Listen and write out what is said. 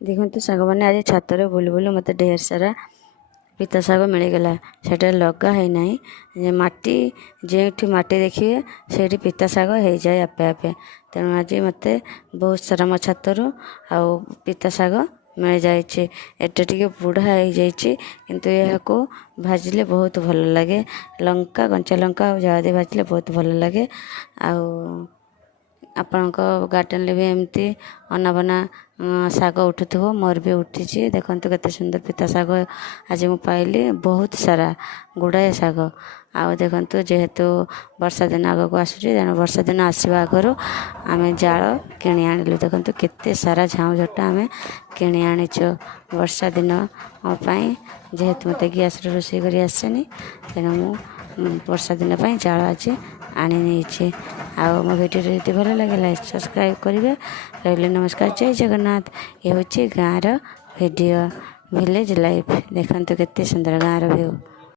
देखो सांगने आज छातर बुलू बुलू मत ढेर सारा पिता शाग मिलगला से लगा है ना माटी जो माटी देखिए से पिता शाग हो जाए आपे आपे तेणु आज मत बहुत सारा मो छातर आ पिता शाग मिल जाए एटा टे बुढ़ा हो जाए किंतु यह भाजिले बहुत भल लगे लंका कंचा लंका जला दे भाजिले बहुत भल लगे आ ଆପଣଙ୍କ ଗାର୍ଡ଼େନରେ ବି ଏମିତି ଅନାବନା ଶାଗ ଉଠୁଥିବ ମୋର ବି ଉଠିଛି ଦେଖନ୍ତୁ କେତେ ସୁନ୍ଦର ପିତା ଶାଗ ଆଜି ମୁଁ ପାଇଲି ବହୁତ ସାରା ଗୁଡ଼ାଏ ଶାଗ ଆଉ ଦେଖନ୍ତୁ ଯେହେତୁ ବର୍ଷା ଦିନ ଆଗକୁ ଆସୁଛି ତେଣୁ ବର୍ଷା ଦିନ ଆସିବା ଆଗରୁ ଆମେ ଜାଳ କିଣି ଆଣିଲୁ ଦେଖନ୍ତୁ କେତେ ସାରା ଝାଉଁଝଟା ଆମେ କିଣି ଆଣିଛୁ ବର୍ଷା ଦିନ ପାଇଁ ଯେହେତୁ ମୋତେ ଗ୍ୟାସ୍ରେ ରୋଷେଇ କରି ଆସେନି ତେଣୁ ମୁଁ ବର୍ଷା ଦିନ ପାଇଁ ଜାଳ ଆଜି ଆଣି ନେଇଛି ଆଉ ମୋ ଭିଡ଼ିଓ ଯଦି ଭଲ ଲାଗେ ଲାଇକ୍ ସବସ୍କ୍ରାଇବ୍ କରିବେ ରହିଲେ ନମସ୍କାର ଜୟ ଜଗନ୍ନାଥ ଏ ହେଉଛି ଗାଁର ଭିଡ଼ିଓ ଭିଲେଜ୍ ଲାଇଫ୍ ଦେଖନ୍ତୁ କେତେ ସୁନ୍ଦର ଗାଁର ଭିଉ।